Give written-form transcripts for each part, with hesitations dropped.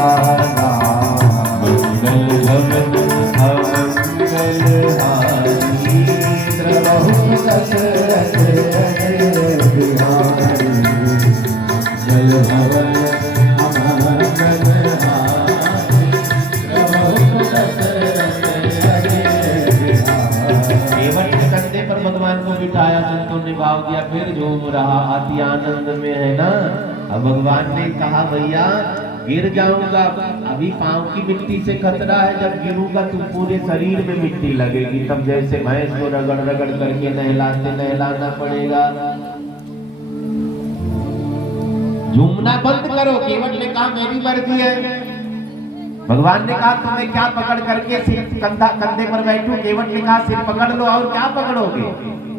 लाला मंगल भवन अमंगल हारी प्रभु दशरथ अजय बिहारी मंगल भवन अमंगल हारी प्रभु दशरथ अजय बिहारी। केवट के कंधे पर भगवान को बिठाया, संतों ने भाव दिया, फिर झूम रहा, अति आनंद में है ना। अब भगवान ने कहा भैया गिर जाऊंगा, अभी पांव की मिट्टी से खतरा है, जब गिरूंगा तो पूरे शरीर में मिट्टी लगेगी, तब जैसे भैंस को रगड़ रगड़ करके नहलाना पड़ेगा। झूमना बंद करो। केवट ने कहा मेरी मर्जी है। भगवान ने कहा तुम्हें क्या पकड़ करके सिर कंधे पर बैठो। केवट ने कहा सिर पकड़ लो, और क्या पकड़ोगे।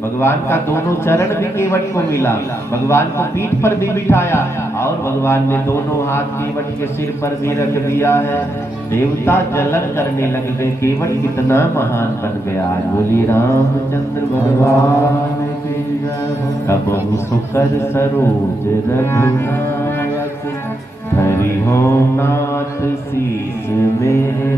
भगवान का दोनों चरण भी केवट को मिला, भगवान को पीठ पर भी बिठाया, और भगवान ने दोनों हाथ केवट के सिर पर भी रख दिया है। देवता जलन करने लग गए, केवट कितना महान बन गया। बोली रामचंद्र भगवान की जय। कबहु सुकर सरोज रघुनायक, हरि हो नाथ शीस मेरे।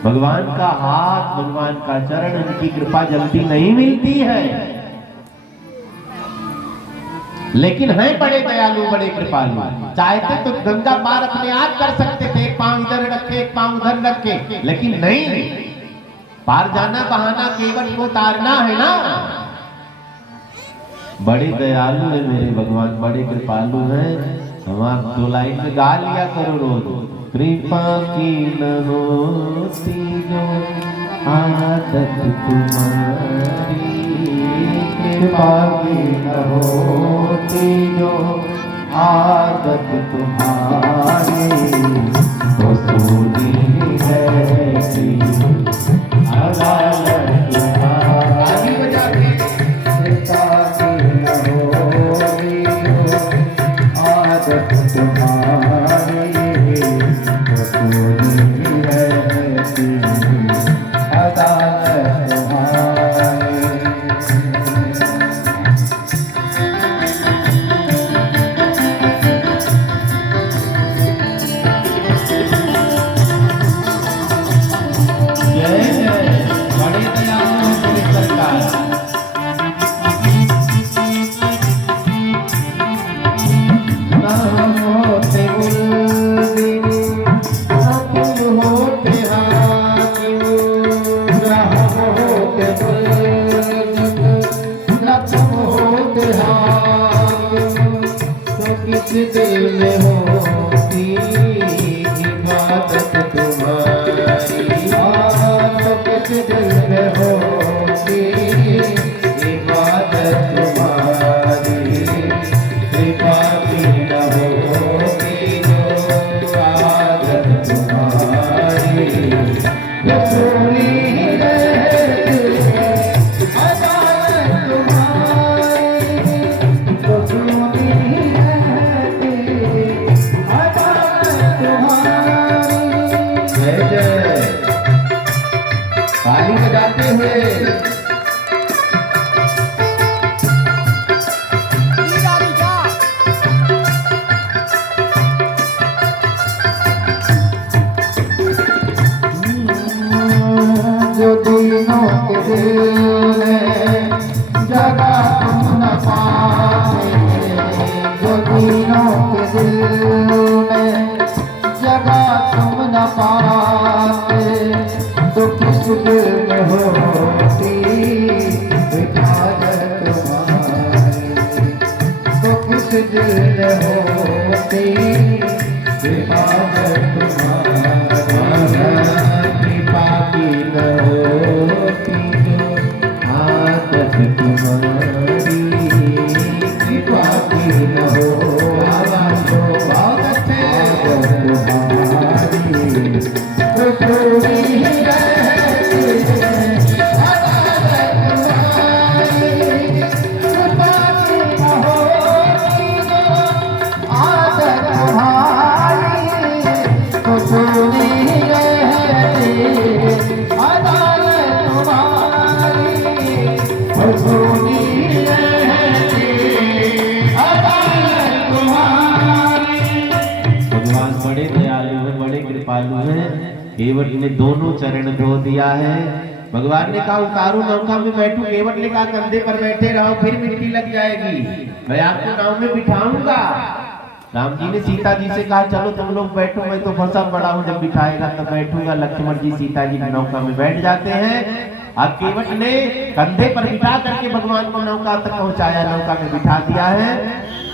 भगवान का हाथ, भगवान का चरण, उनकी कृपा जल्दी नहीं मिलती है, लेकिन हैं बड़े दयालु, बड़े कृपालु। चाहते तो गंगा पार अपने आप कर सकते थे, एक पांव इधर रखे एक पांव उधर रखे, लेकिन नहीं, पार जाना बहाना, केवट को तारना है ना। बड़े दयालु है मेरे भगवान, बड़े कृपालु हैं। हम आप 2 लाइन में गा लिया करो रोज। कृपा की न होती जो आदत तुम्हारी, कृपा की न होती जो आदत तुम्हारी, तो सूदी है कि अदालत तुम्हारी। कृपा की न होती जो आदत तुम्हारी, कृपालु है। केवट ने दोनों चरण धो दिया है। भगवान ने कहा उतारो नौका में बैठू। केवट ने कहा कंधे पर बैठे रहो फिर मिट्टी लग जाएगी, मैं आपको नाव में बिठाऊंगा। राम जी ने सीता जी से कहा चलो तुम लोग बैठो, मैं तो फंसा पड़ा हूँ, जब बिठाएगा तो बैठूंगा। लक्ष्मण जी सीता जी नौका में बैठ जाते हैं। अब केवट ने कंधे पर बिठा करके भगवान को नौका तक पहुंचाया, नौका में बिठा दिया है।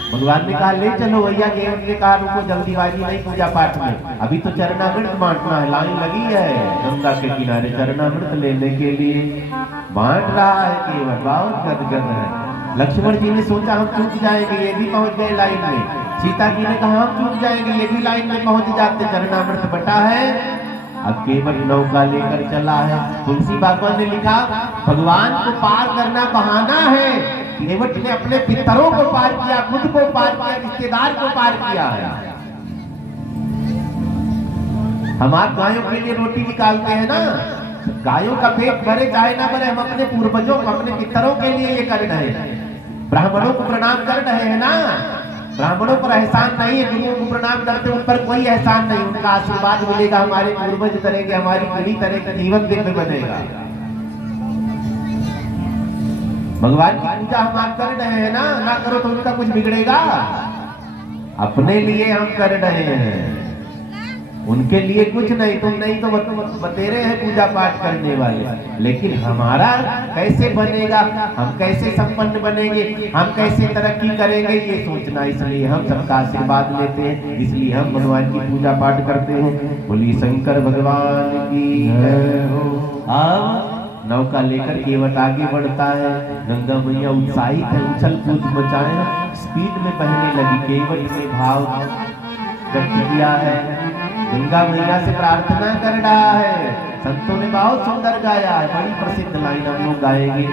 भगवान ने कहा ले चलो भैया। केवट ने कहा रुको, जल्दीबाजी नहीं पूजा पाठ में, अभी तो चरणामृत बांटना है। लाइन लगी है गंगा के किनारे चरणामृत लेने के लिए, बांट रहा है केवट, बहुत गदगद है। लक्ष्मण जी ने सोचा हम चूक जाएंगे, ये भी पहुंच गए लाइन में। सीता जी ने कहा हम चूक जाएंगे, ये भी लाइन में पहुंच जाते, चरणामृत बटा है। अब केवट नौका लेकर चला है। तुलसी बागवान ने लिखा भगवान को पार करना बहाना है। केवट ने अपने पितरों को पार किया, खुद को पार किया, रिश्तेदार को पार किया है। हम आप गायों के लिए रोटी निकालते हैं ना, गायों का पेट भरे चाहे ना भरे, हम अपने पूर्वजों को, अपने पितरों के लिए ये कर रहे हैं। ब्राह्मणों को प्रणाम कर रहे हैं ना, ब्राह्मणों पर एहसान नहीं है। गुरुओं को प्रणाम करते उन पर कोई एहसान नहीं, उनका आशीर्वाद मिलेगा, हमारे पूर्वज तरह के, हमारी पीढ़ी तरह का जीवन दिव्य बनेगा। भगवान की पूजा हम आप कर रहे हैं ना करो तो उनका कुछ बिगड़ेगा। अपने लिए हम कर रहे हैं, उनके लिए कुछ नहीं। तुम नहीं तो बतेरे हैं पूजा पाठ करने वाले, लेकिन हमारा कैसे बनेगा, हम कैसे संपन्न बनेंगे, हम कैसे तरक्की करेंगे, ये सोचना। इसलिए हम सबका आशीर्वाद लेते हैं, इसलिए हम भगवान की पूजा पाठ करते हैं। बोलिए शंकर भगवान की जय हो। अब नौका लेकर केवट आगे बढ़ता है। गंगा मैया उत्साहित है, उछल कूद मचाए, स्पीड में बहने लगी। केवट ने भाव व्यक्त किया है, गंगा मैया से प्रार्थना कर रहा है। संतों ने बहुत सुंदर गाया है, बड़ी प्रसिद्ध लाइन हम लोग गाएंगे।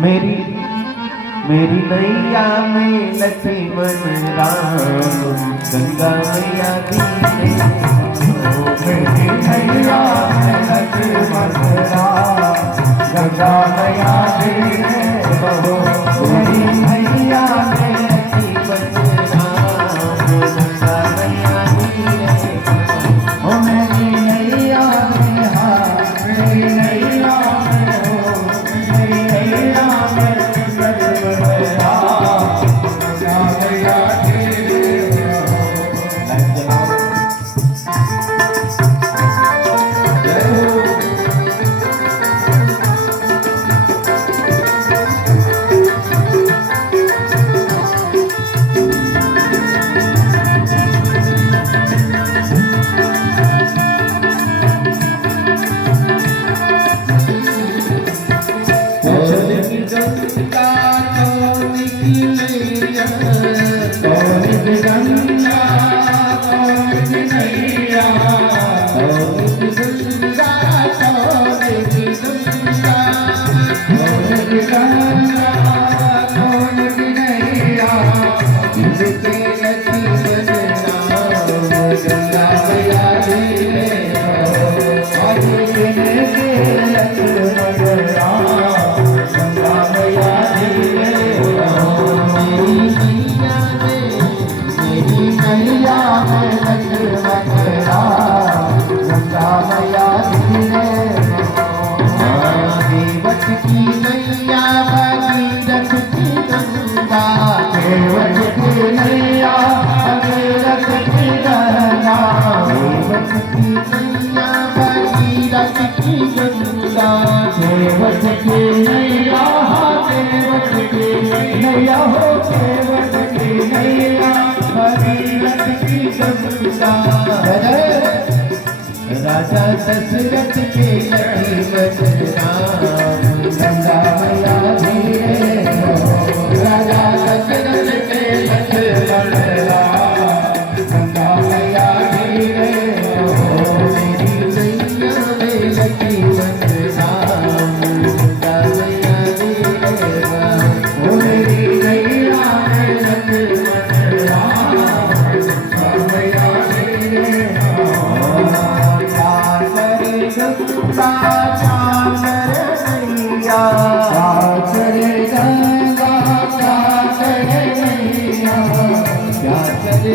मेरी मेरी नैया में लक्ष्मण राम, गंगा मैया मेरी नैया में लक्ष्मण राम, गंगा मैया बहो। मेरी नैया में लक्ष्मण राम, गंगा मैया ओ मेरी नैया में हार, मेरी नैया में हो, मेरी नैया में लक्ष्मण राम, गंगा मैया राजा दशरथ के लक्ष्मण राम, गंगा मैया धीरे हो। राजा दशरथ के लक्ष्मण राम, गंगा मैया धीरे हो। मेरी नैया में लक्ष्मण राम, गंगा मैया धीरे हो। मेरी नैया में लक्ष्मण राम, गंगा मैया धीरे हो। क्या करे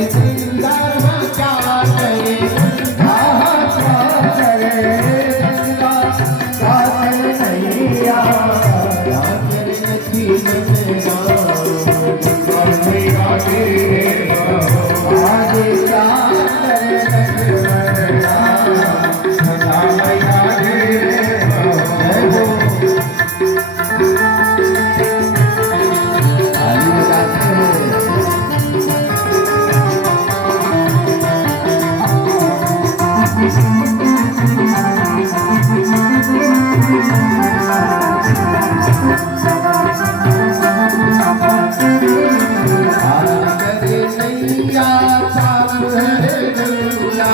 नैया पाप हरे गंगा,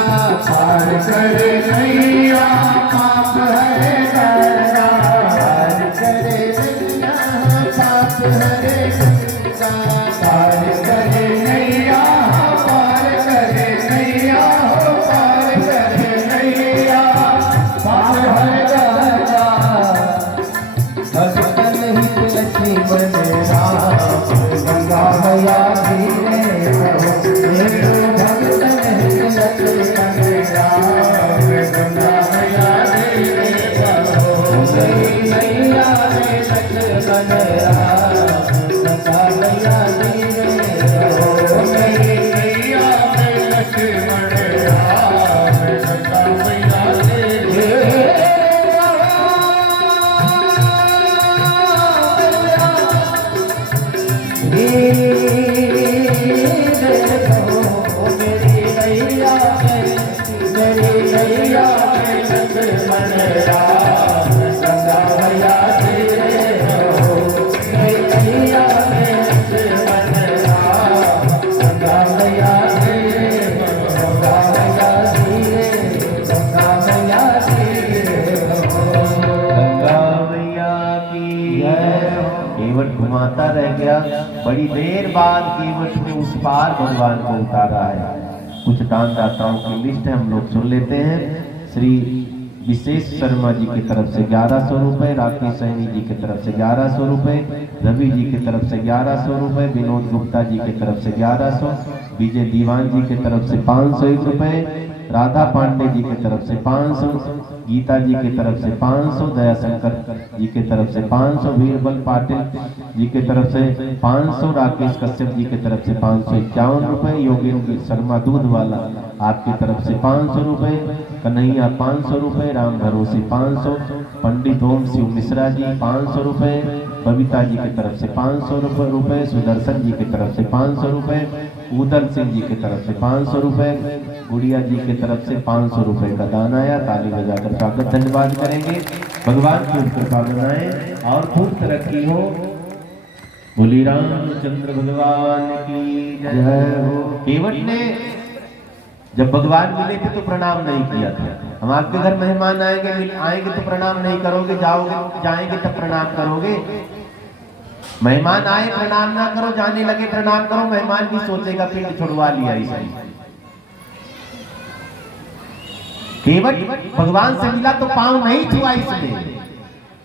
पार करे नैया पाप हरे गंगा, पार करे नैया पाप हरे गंगा, पार करे नैया पार करे नैया पार करे नैया पार हरे गंगा। भगतन हित लक्ष्मण राम, गंगा मैया धीरे रहो, भगतन हित लक्ष्मण राम, गंगा मैया धीरे रहो, नैया में लक्ष्मण राम, गंगा मैया धीरे रहो, नैया में लक्ष्मण राम, गंगा मैया धीरे केवट घुमाता रह गया। बड़ी देर बाद केवट ने उस पार भगवान को उतारा है। कुछ दानदाताओं की लिस्ट है, हम लोग सुन लेते हैं। श्री विशेष शर्मा जी की तरफ से 1100 रुपए, राकेश सैनी जी की तरफ से 1100 रुपए, रवि जी की तरफ से 1100 रुपए, विनोद गुप्ता जी की तरफ से 1100, विजय दीवान जी की तरफ से 501 रुपए, राधा पांडे जी की तरफ से 500, गीता जी की तरफ से 500, दयाशंकर जी की तरफ से 500, वीरबल पाटिल जी की तरफ से 500, राकेश कश्यप जी की तरफ से 551 रुपए, योगेंद्र शर्मा दूध वाला आपकी तरफ से 500 रुपए, कन्हैया 500 रुपए, राम भरोसे 500, पंडित ओम शिव मिश्रा जी 500 रुपए, बबीता जी की तरफ से 500 रुपए, सुदर्शन जी की तरफ से 500 रुपए, उदल सिंह जी की तरफ से 500 रुपए, गुड़िया जी की तरफ से 500 रुपए का दान आया। ताली बजाकर स्वागत धन्यवाद करेंगे। भगवान की कृपा बनाए और खूब तरक्की हो। बोली रामचंद्र भगवान की जय हो। केवट ने जब भगवान मिले थे तो प्रणाम नहीं किया था। हम आपके घर मेहमान आएंगे तो प्रणाम नहीं करोगे, जाएंगे तब प्रणाम करोगे। मेहमान आए प्रणाम ना करो, जाने लगे प्रणाम करो, मेहमान भी सोचेगा पिंड छुड़वा लिया इसे। केवट भगवान से मिला तो पांव नहीं छुआ इसने,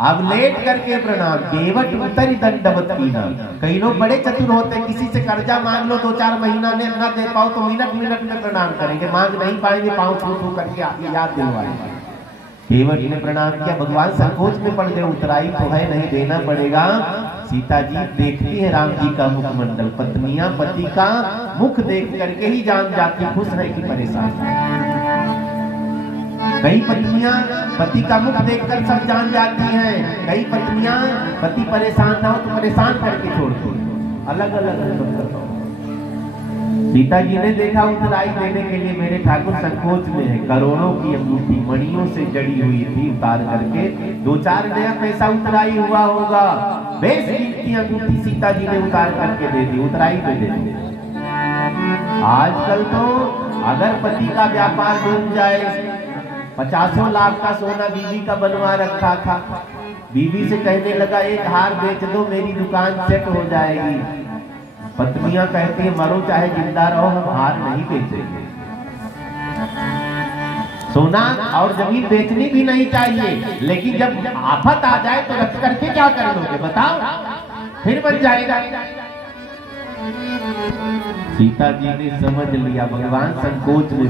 अब लेट करके प्रणाम। केवट उतरी दंडवत कीना। कई लोग बड़े चतुर होते हैं, किसी से कर्जा मांग लो 2-4 महीना ने न दे पाओ तो मिनट में प्रणाम करेंगे, मांग नहीं पाएंगे पांव छू करके याद दिलवाएंगे। केवट ने प्रणाम किया। भगवान संकोच में पड़ गए, उतराई तो है नहीं, देना पड़ेगा। सीता जी देखती है राम जी का मुखमंडल, पत्नियां पति का मुख देख करके ही जान जाती खुश है कि परेशान। कई पत्नियां पति का मुख देखकर सब जान जाती हैं, कई पत्नियां पति परेशान ना हो तो परेशान करके छोड़ती हैं। अलग अलग सीता जी ने देखा उतराई देने के लिए मेरे ठाकुर संकोच में है। करोड़ों की अंगूठी मणियों से जड़ी हुई थी, उतार करके 2-4 नया पैसा उतराई हुआ होगा। बेशकीमती अंगूठी सीता जी ने उतार करके दे दी, उतराई पे दे दी। आजकल तो अगर पति का व्यापार डूब जाए, 50 लाख का सोना बीवी का बनवा रखा था, बीवी से कहने लगा एक हार बेच दो मेरी दुकान सेट हो जाएगी। पत्नियां कहती है मरो चाहे जिंदा रहो हम हार नहीं बेचेंगे। सोना और जमीन बेचनी भी नहीं चाहिए, लेकिन जब आफत आ जाए तो रख करके क्या कर लोगे बताओ, फिर बन जाएगा। सीता जी ने समझ लिया, भगवान संकोच में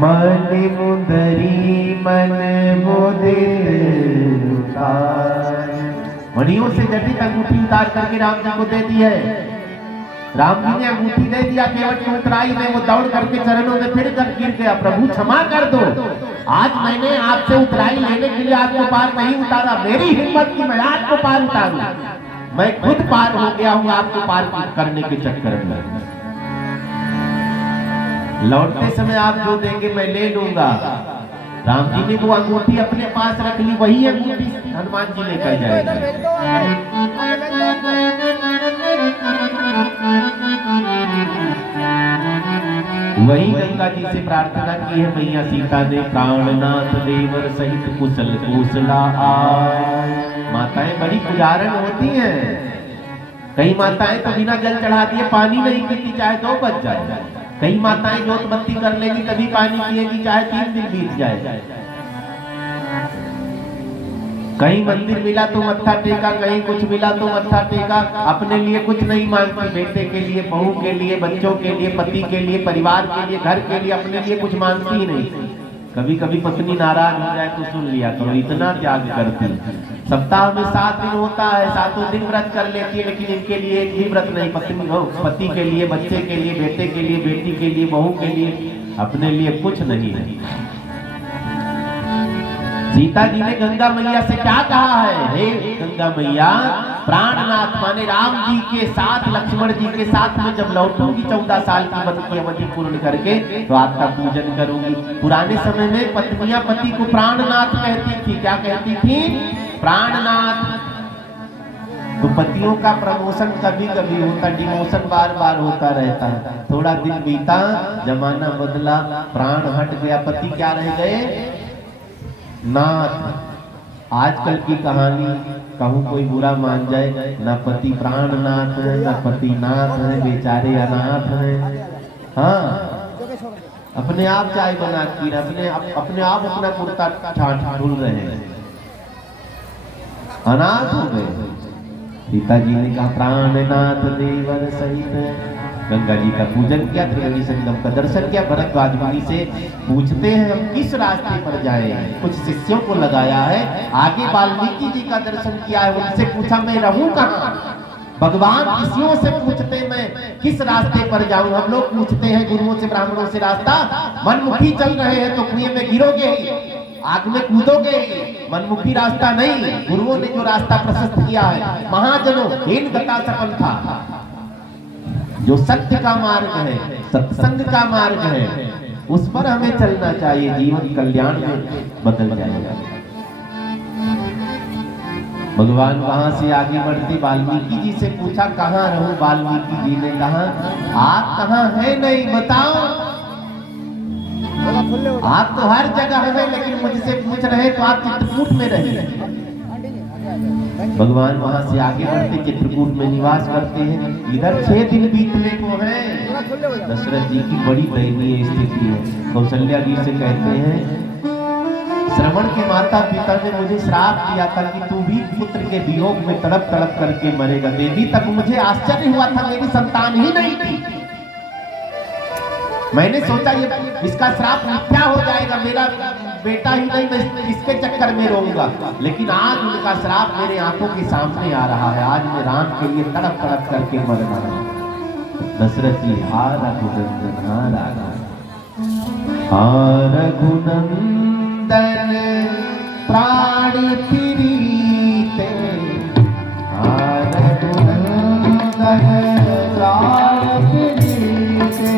मन मुंदरी मन मोदित उतार। मणियों से जटित अंगूठी उतार करके राम जी को दे दी है। राम जी ने अंगूठी दे दिया, केवट की उतराई में वो दौड़ करके चरणों में फिर कर गिर गया, प्रभु क्षमा कर दो, आज मैंने आपसे उतराई लेने के लिए आपको पार नहीं उतारा, मेरी हिम्मत की मैं आपको पार उतारूं, मैं खुद पार हो गया हूं आपको पार करने के चक्कर में। लौटते समय आप जो देंगे मैं ले लूंगा, राम जी ने वो अंगूठी अपने पास रख ली, वही अंगूठी हनुमान जी लेकर जाएंगे। वही गंगा जी से प्रार्थना की है मैया सीता ने, प्राणनाथ देवर सहित कुशल कुशला आए। माताएं बड़ी पुजारन होती हैं। कई माताएं तो बिना जल चढ़ा दिए पानी नहीं पीती, चाहे 2 बज जाए। कई माताएं जोत बत्ती कर लेगी तभी पानी पिएगी, चाहे 3 दिन बीत जाए। कहीं मंदिर मिला तो मत्था टेका, कहीं कुछ मिला तो मत्था टेका। अपने लिए कुछ नहीं मांगती, बेटे के लिए, बहू के लिए, बच्चों के लिए, पति के लिए, परिवार के लिए, घर के लिए, अपने लिए कुछ मांगती ही नहीं। कभी कभी पत्नी नाराज हो जाए तो सुन लिया करो, इतना त्याग करती। सप्ताह में 7 दिन होता है, 7 दिन व्रत कर लेती है, लेकिन इनके लिए एक भी व्रत नहीं। पत्नी हो, पति के लिए, बच्चे के लिए, बेटे के लिए, बेटी के लिए, बहू के लिए, अपने लिए कुछ नहीं है। सीता जी ने गंगा मैया से क्या कहा है, हे गंगा मैया, प्राणनाथ माने राम जी के साथ, लक्ष्मण जी के साथ में जब लौटूंगी 14 साल की व्रत की अवधि पूर्ण करके, तो आपका पूजन करूंगी। पुराने समय में पत्नियां पति को प्राणनाथ कहती थी। क्या कहती थी? प्राणनाथ। तो पतियों का प्रमोशन कभी कभी होता, डिमोशन बार बार होता रहता है। थोड़ा दिन बीता, जमाना बदला, प्राण हट गया, पति क्या रह गए? नाथ। आजकल की कहानी कहूँ कोई बुरा मान जाए, ना पति प्राणनाथ है, ना पति नाथ है, बेचारे अनाथ हैं। हाँ, अपने आप चाय बना के अपने आप अपना कुर्ता ढूंढ रहे हैं, अनाथ हो गए। सीता जी ने कहा प्राणनाथ देवर सहित, गंगा जी का पूजन किया, त्रिवेणी संगम का दर्शन किया। भरद्वाज मुनि से पूछते हैं हम किस रास्ते पर जाएं? कुछ शिष्यों को लगाया है, आगे वाल्मीकि जी का दर्शन किया है, उनसे पूछा मैं रहूं कहाँ? भगवान ऋषियों से पूछते मैं किस रास्ते पर जाऊं। हम लोग पूछते हैं गुरुओं से, ब्राह्मणों से रास्ता, मनमुखी चल रहे हैं तो कुएं में गिरोगे, आग में कूदोगे, मनमुखी रास्ता नहीं। गुरुओं ने जो रास्ता प्रशस्त किया है, महाजनों इन गता सफल था, जो सत्य का मार्ग है, सत्संग का मार्ग है, उस पर हमें चलना चाहिए। जीवन कल्याण में बदल जाएगा। भगवान वहां से आगे बढ़ते वाल्मीकि जी से पूछा कहाँ रहूं? वाल्मीकि जी ने कहा आप कहाँ है नहीं बताओ, आप तो हर जगह है, लेकिन मुझसे पूछ रहे तो आप चित्रकूट में रहे। भगवान वहां से आगे बढ़ते चित्रकूट में निवास करते हैं। इधर 6 दिन बीतने को है। दशरथ जी की बड़ी दयनीय स्थिति है। कौशल्या जी से कहते हैं श्रवण के माता पिता ने मुझे श्राप दिया था कि तू भी पुत्र के वियोग में तड़प तड़प करके मरेगा। देवी तब मुझे आश्चर्य हुआ था, मेरी संतान ही नहीं थी। मैंने सोचा ये इसका श्राप मिथ्या हो जाएगा, मेरा बेटा ही नहीं, मैं इसके चक्कर में रहूंगा। लेकिन आज उनका श्राप मेरे आंखों के सामने आ रहा है। आज मैं राम के लिए तड़प तड़प करके मर रहा हूं। दशरथ जी हार रघुनंदन हार रघुनंदन प्राण प्रीते, हार रघुनंदन प्राण प्रीते,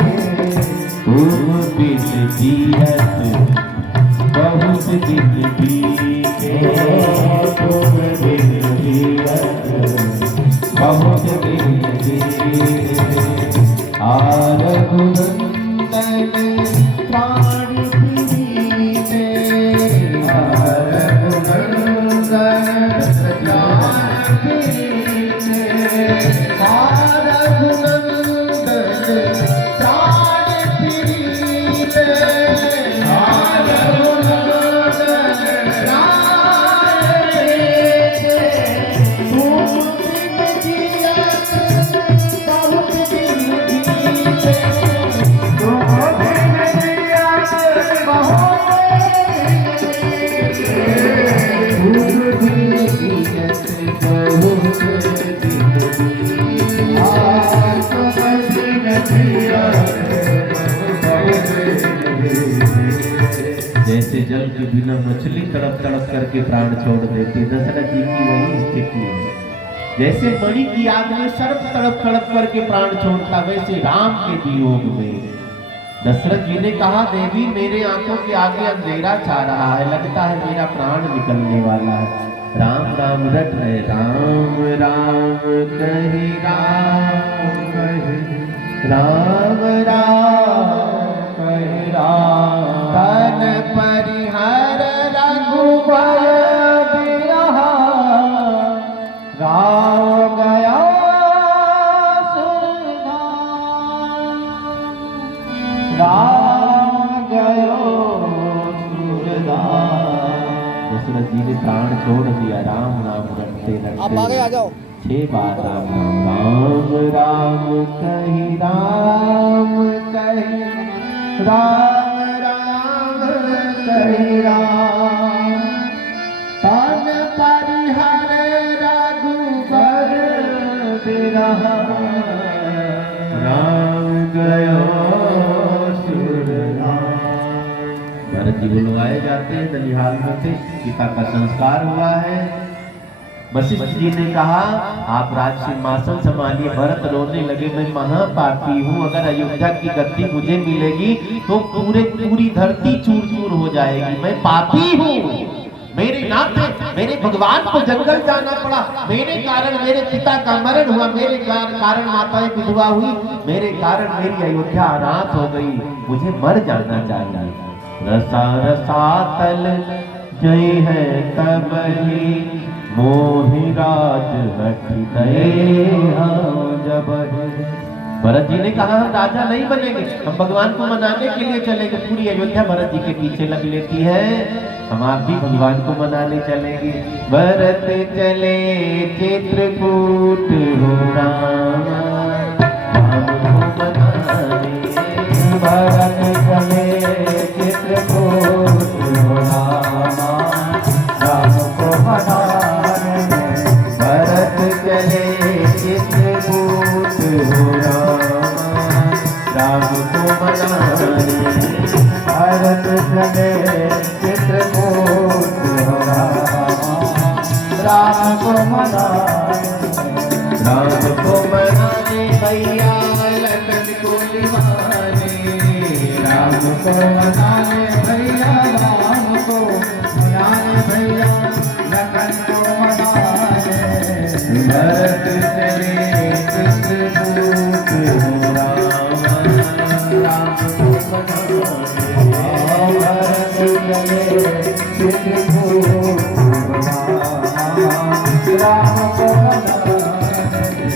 तुम बिन जियत बहुत दिन बीते, तुम बिन जियत बहुत दिन बीते, हार रघुनंदन प्राण प्रीते, हार रघुनंदन प्राण प्रीते, हार रघुनंदन प्राण प्रीते, हार रघुनंदन प्राण प्रीते, तुम बिन जियत बहुत दिन बीते, तुम बिन जियत बहुत जैसे जल के बिना मछली तड़प तड़प करके प्राण छोड़ देती, दशरथ जी की वही स्थिति है। जैसे मणि की आग में सर्प तड़प तड़प करके प्राण छोड़ता, वैसे राम के वियोग में दशरथ जी ने कहा देवी मेरे आंखों के आगे अंधेरा छा रहा है, लगता है मेरा प्राण निकलने वाला है। राम राम रट है, राम राम कही राम कही, राम राम कही राम, तन परिहर रघुबर बिरहा, राम गया दशरथ जी ने प्राण छोड़ दिया। राम नाम रटते रटते आप आगे आ जाओ। 6 बार राम नाम, राम राम कही राम कही, राम राम कही राम, तन परिहर रघुबर बिरहा, राम गयो भरत जी बुलवाए जाते हैं दलिहाल में से, पिता का संस्कार हुआ है। वशिष्ठ जी ने कहा आप राज सिंहासन संभालिए। भरत रोने लगे, मैं महापापी हूँ, अगर अयोध्या की गद्दी मुझे मिलेगी तो पूरी धरती चूर चूर हो जाएगी, मैं पापी हूँ। मेरे नाते मेरे भगवान को जंगल जाना पड़ा, मेरे कारण मेरे पिता का मरण हुआ, मेरे कारण माताएं विधवा हुई, मेरे कारण मेरी अयोध्या अनाथ हो गई, मुझे मर जाना चाहिए। रसा रसातल जय है तब ही, मोहि राज हठि दये जब। भरत जी ने कहा हम राजा नहीं बनेंगे, हम भगवान को मनाने के लिए चलेंगे। पूरी अयोध्या भरत जी के पीछे लग लेती है, हम आप भी भगवान को मनाने चलेंगे। भरत चले चित्रकूट हो रामा, भरत चले चित्रकूट हो रामा, राम को मनाने। भरत चले चित्रकूट हो रामा, राम को मनाने। भरत चले चित्रकूट हो रामा, राम को मनाने। राम को मनाने भैया लखन को निभाने, राम को मनाने भैया, राम को मनाने भैया, लखन को मनाने। भरत चले चित्रकूट हो रामा, राम को मनाने। भरत चले चित्रकूट हो रामा, राम को मनाने।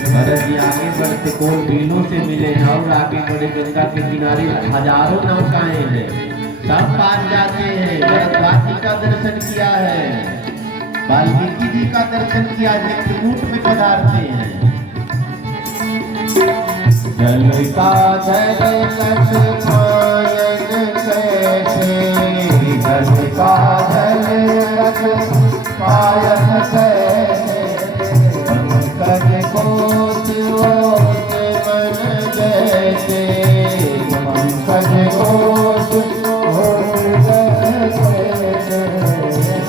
भरत जी आगे बढ़ते को बीलों से मिले और आगे बढ़े, गंगा के किनारे हजारों नौकाएं हैं, सब पार जाते हैं। भरतवासी का दर्शन किया है, वाल्मीकि जी का दर्शन किया, चित्रकूट में पधारते हैं। जल का जल कछ पायन कैसे, जल का जल कछ पायन कैसे, पंकज कोट ओट मन जैसे, पंकज कोट ओट जैसे।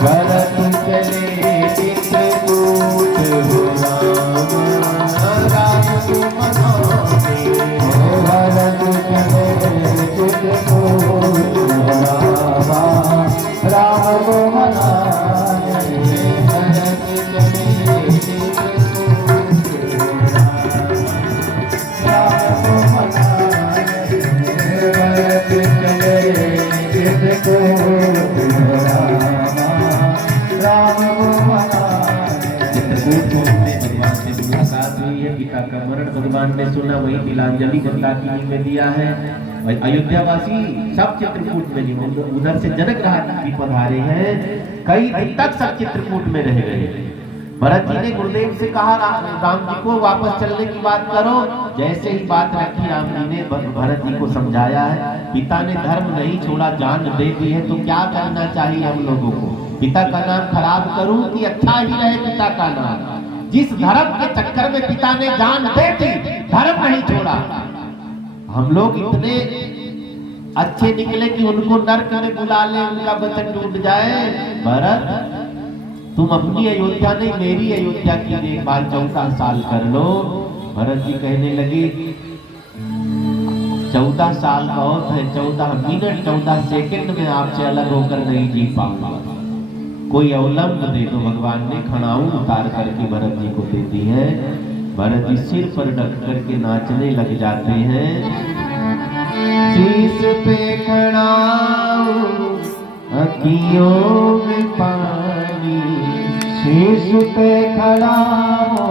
भरत चले चित्रकूट हो रामा, राम को मनाने। भरत चले चित्रकूट हो रामा, राम को मनाने। भरत चले पिता का मरण भगवान ने सुना, वही तिलांजलि गंगा की में दिया है। अयोध्या वासी सब चित्रकूट में नहीं, उधर से जनक राज भी पधारे हैं, कई दिन तक सब चित्रकूट में रह गए। भरत जी ने गुरुदेव से कहा राम जी को वापस चलने की बात करो। जैसे ही बात रखी राम जी ने भरत जी को समझाया है, पिता ने धर्म नहीं छोड़ा, जान दे दी है, तो क्या करना चाहिए हम लोगों को? पिता का नाम खराब करूं कि अच्छा ही रहे पिता का नाम? जिस धर्म के चक्कर में पिता ने जान दे दी, धर्म नहीं छोड़ा। हम लोग इतने अच्छे निकले कि उनको नरक में बुला ले, उनका वचन टूट जाए। भरत तुम अपनी अयोध्या नहीं, मेरी अयोध्या की देखभाल 14 साल कर लो। भरत जी कहने लगे 14 साल बहुत है, 14 मिनट 14 सेकंड में आपसे अलग होकर नहीं जी पाऊंगा। कोई अवलंब दे तो भगवान ने खड़ाऊ उतार करके भरत जी को देती है। भरत जी सिर पर रख करके नाचने लग जाते हैं। शीश पे खड़ाऊ अखियों में पानी, शीश पे खड़ाऊ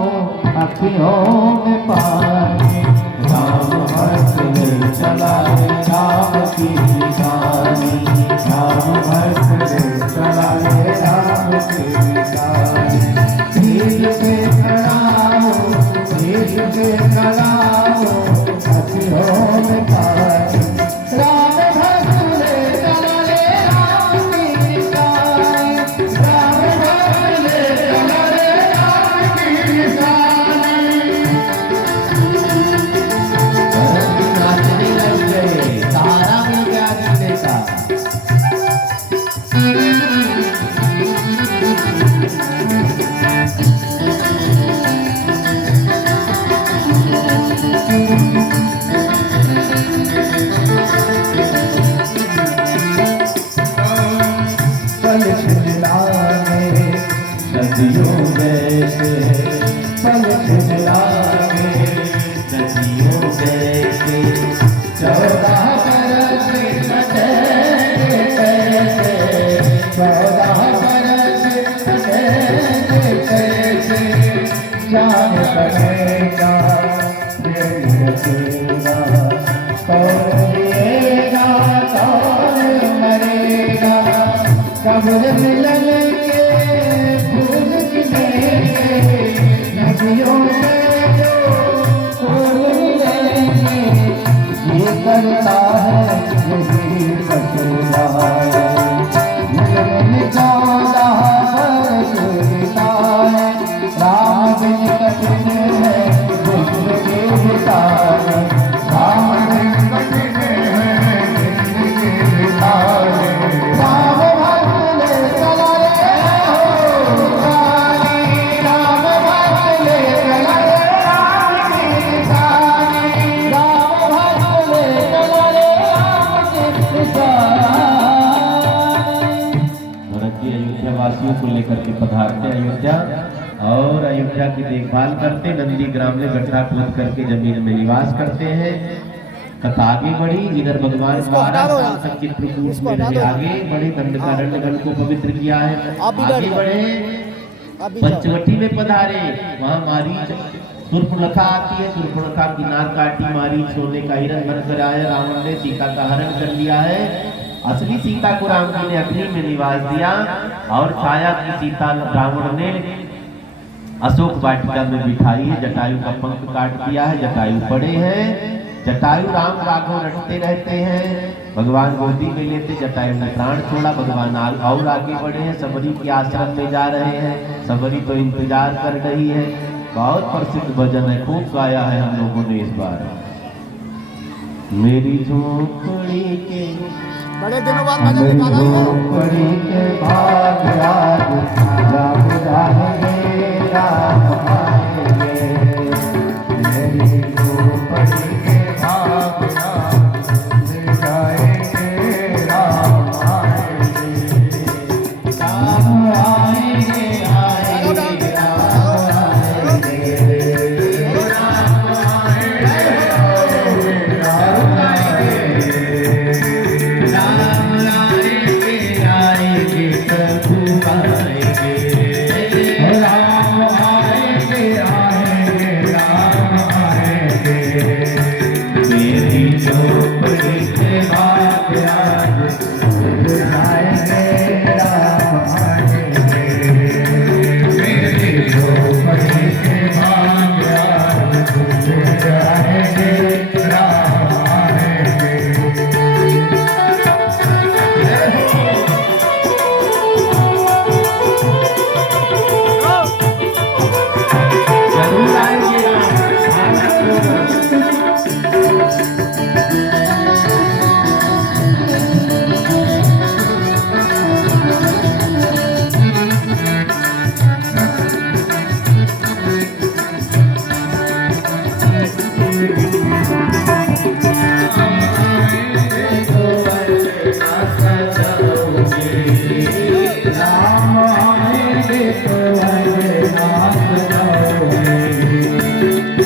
अखियों में पानी। राम भक्त ले चला रे राम की निशानी, राम भक्त ले चला रे राम की निशानी। शीश पे खड़ाऊ, शीश पे खड़ाऊ अखियों में पानी। राम भक्त ले चला रे राम की निशानी, राम भक्त ले चला रे राम की निशानी। नाचने लग गए, सहारा मिल गया जीने का। पल खिलाने नदियों जैसे, पल खिलाने नदियों जैसे। 14 बरस कटे कैसे, 14 बरस कटे कैसे। जान बनेगा दिल बचेगा, कौन जिएगा कौन मरेगा। कब्र मिलन के फूल खिलेंगे, नदियों में जो फूल मिलेंगे। ये करता है यही बचेगा, जीवन 14 बरस बिताए। राम बिन कठिन है जिंदगी बिताए, राम बिन कठिन है जिंदगी बिताए। राम भक्त ले चला रे हो रानी, राम भक्त ले चला रे राम की निशानी, राम भक्त ले चला रे राम की निशानी। भरत जी अयोध्या वासियों को लेकर के पधारते अयोध्या और अयोध्या की देखभाल करते। नंदी ग्राम में गड्ढा खोद करके जमीन में निवास करते हैं। कथा आगे बढ़ी, जिधर भगवान 12 साल तक चित्रकूट में रहे, आगे बढ़े, दंडकारण्य को पवित्र किया है। आगे बढ़े, पंचवटी में पधारे, वहां मारीच सुर्पणखा आती है। सुर्पणखा किनार काटी, मारीच सोने का हिरण बनकर आया। रावण ने सीता का हरण कर लिया है। असली सीता को राम जी ने अग्नि में निवास दिया और छाया की सीता रावण ने अशोक वाटिका में बिठाई है। जटायु का पंख काट दिया है, जटायु पड़े हैं। जटायु राम राघव रटते रहते हैं, भगवान गोदी में लेते। जटायु ने प्राण छोड़ा, भगवान और आगे बढ़े हैं, सबरी के आश्रम में जा रहे हैं। सबरी तो इंतजार कर रही है। बहुत प्रसिद्ध भजन है, खूब गाया है हम लोगों ने इस बार। मेरी झोपड़ी के बड़े दिनों बाद भजन निकाला है। झोपड़ी के बाद राम जाएंगे, राम आएंगे। मेरी झोपड़ी के बाद राम जाएंगे, राम आएंगे। राम आएंगे, आएंगे, राम आएंगे, राम आएंगे, राम आएंगे। राम आएंगे, आएंगे, प्रभु आएंगे। राम आएंगे, आएंगे,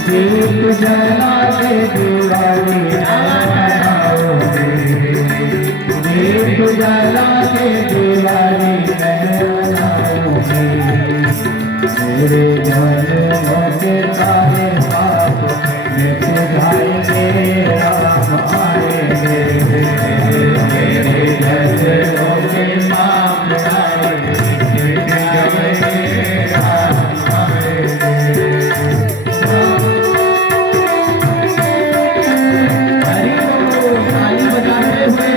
दीप जला के दिवाली मनाओगे, दीप जला के दिवाली मनाओगे। मेरे जन्मों के सारे पाप मिट जाएंगे, राम आएंगे। मेरे जन्मों के पाप मिट जाएंगे, राम आएंगे। हरि बोल, ताली बजाते हुए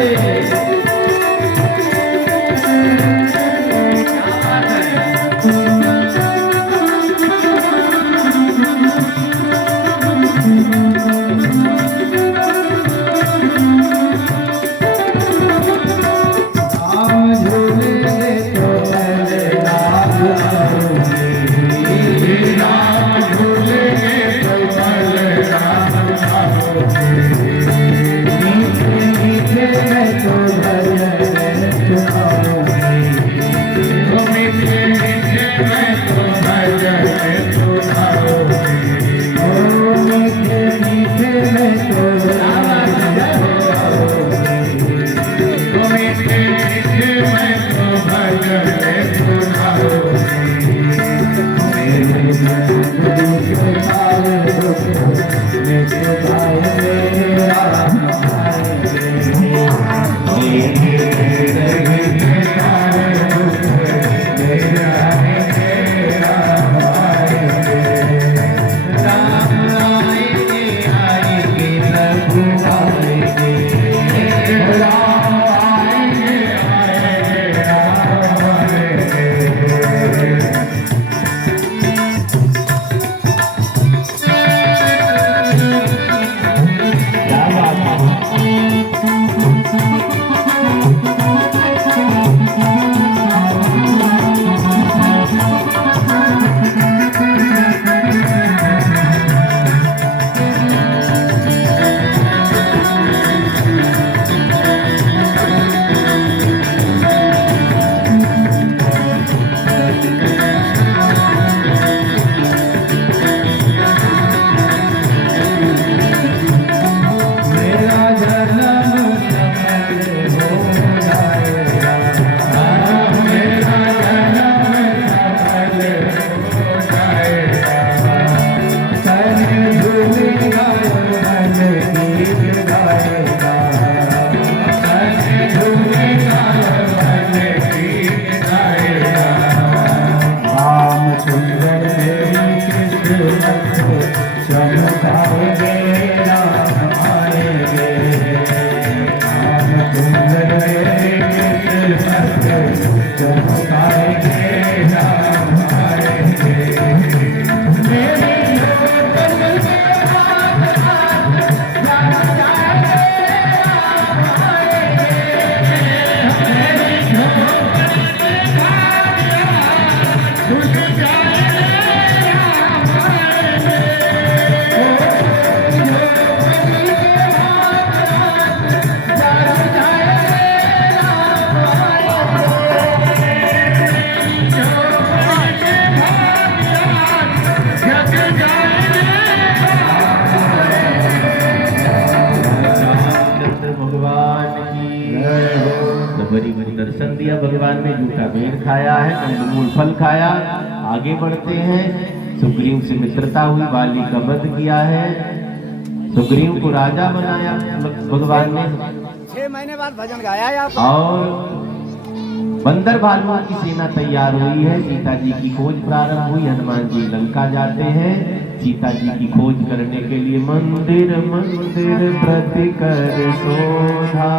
दर्शन दिया भगवान ने, जूठा बेर खाया है, कंदमूल फल खाया। आगे बढ़ते हैं। सुग्रीव से मित्रता हुई, बाली का वध किया है, सुग्रीव को राजा बनाया भगवान ने। 6 महीने बाद भजन गाया है आपको। और बंदर भालुओं की सेना तैयार हुई है। सीता जी की खोज प्रारंभ हुई। हनुमान जी लंका जाते हैं सीता जी की खोज करने के लिए। मंदिर मंदिर प्रति कर शोधा।